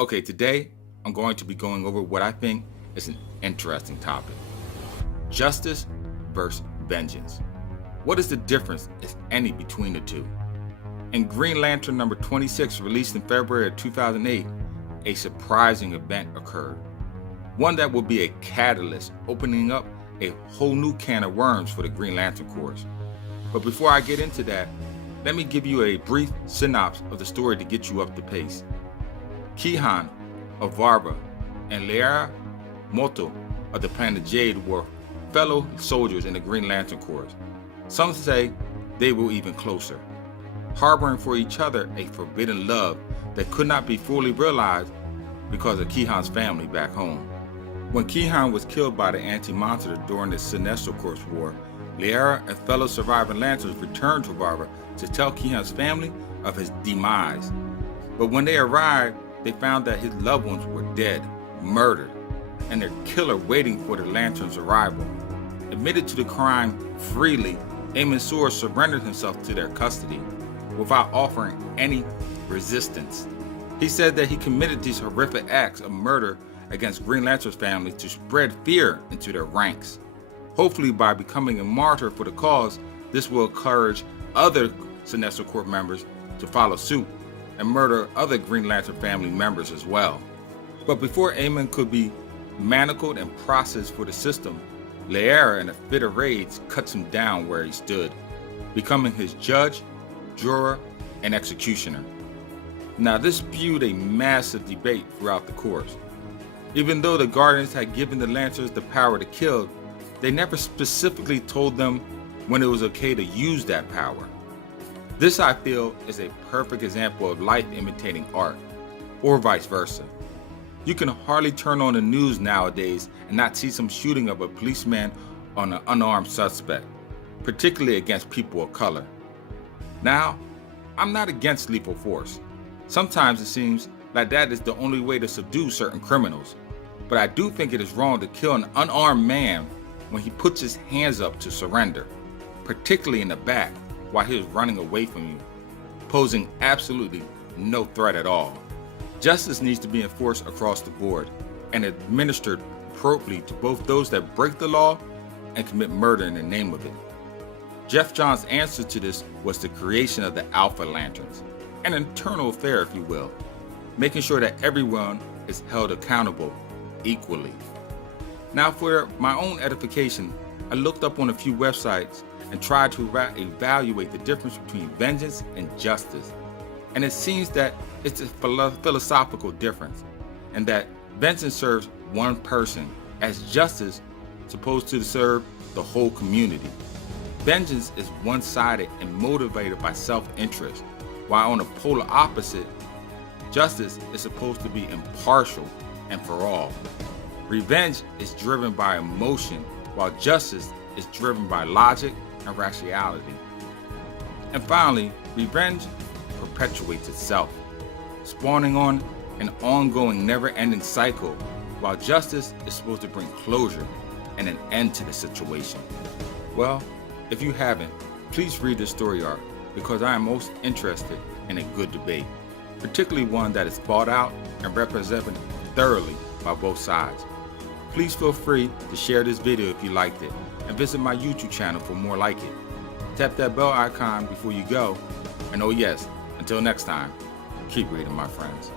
Okay, today I'm going to be going over what I think is an interesting topic: justice versus vengeance. What is the difference, if any, between the two? In Green Lantern number 26, released in February of 2008, a surprising event occurred. One that will be a catalyst, opening up a whole new can of worms for the Green Lantern Corps. But before I get into that, let me give you a brief synopsis of the story to get you up to pace. Kihan of Varva and Liara Moto of the planet Jade were fellow soldiers in the Green Lantern Corps. Some say they were even closer, harboring for each other a forbidden love that could not be fully realized because of Kihan's family back home. When Kihan was killed by the Anti-Monitor during the Sinestro Corps War, Liara and fellow surviving Lancers returned to Varva to tell Kihan's family of his demise. But when they arrived, they found that his loved ones were dead, murdered, and their killer waiting for the Lantern's arrival. Admitted to the crime freely, Amon Sur surrendered himself to their custody without offering any resistance. He said that he committed these horrific acts of murder against Green Lantern's family to spread fear into their ranks. Hopefully, by becoming a martyr for the cause, this will encourage other Sinestro Corps members to follow suit and murder other Green Lantern family members as well. But before Amon could be manacled and processed for the system, Liara, in a fit of rage, cuts him down where he stood, becoming his judge, juror, and executioner. Now, this spewed a massive debate throughout the Corps. Even though the Guardians had given the Lancers the power to kill, they never specifically told them when it was okay to use that power. This, I feel, is a perfect example of life imitating art, or vice versa. You can hardly turn on the news nowadays and not see some shooting of a policeman on an unarmed suspect, particularly against people of color. Now, I'm not against lethal force. Sometimes it seems like that is the only way to subdue certain criminals, but I do think it is wrong to kill an unarmed man when he puts his hands up to surrender, particularly in the back while he is running away from you, posing absolutely no threat at all. Justice needs to be enforced across the board and administered appropriately to both those that break the law and commit murder in the name of it. Geoff Johns' answer to this was the creation of the Alpha Lanterns, an internal affair, if you will, making sure that everyone is held accountable equally. Now, for my own edification, I looked up on a few websites and tried to evaluate the difference between vengeance and justice. And it seems that it's a philosophical difference, and that vengeance serves one person, as justice is supposed to serve the whole community. Vengeance is one-sided and motivated by self-interest, while on the polar opposite, justice is supposed to be impartial and for all. Revenge is driven by emotion, while justice is driven by logic and rationality. And finally, revenge perpetuates itself, spawning on an ongoing, never-ending cycle, while justice is supposed to bring closure and an end to the situation. Well, if you haven't, please read this story arc, because I am most interested in a good debate, particularly one that is thought out and represented thoroughly by both sides. Please feel free to share this video if you liked it, and visit my YouTube channel for more like it. Tap that bell icon before you go, and oh yes, until next time, keep reading, my friends.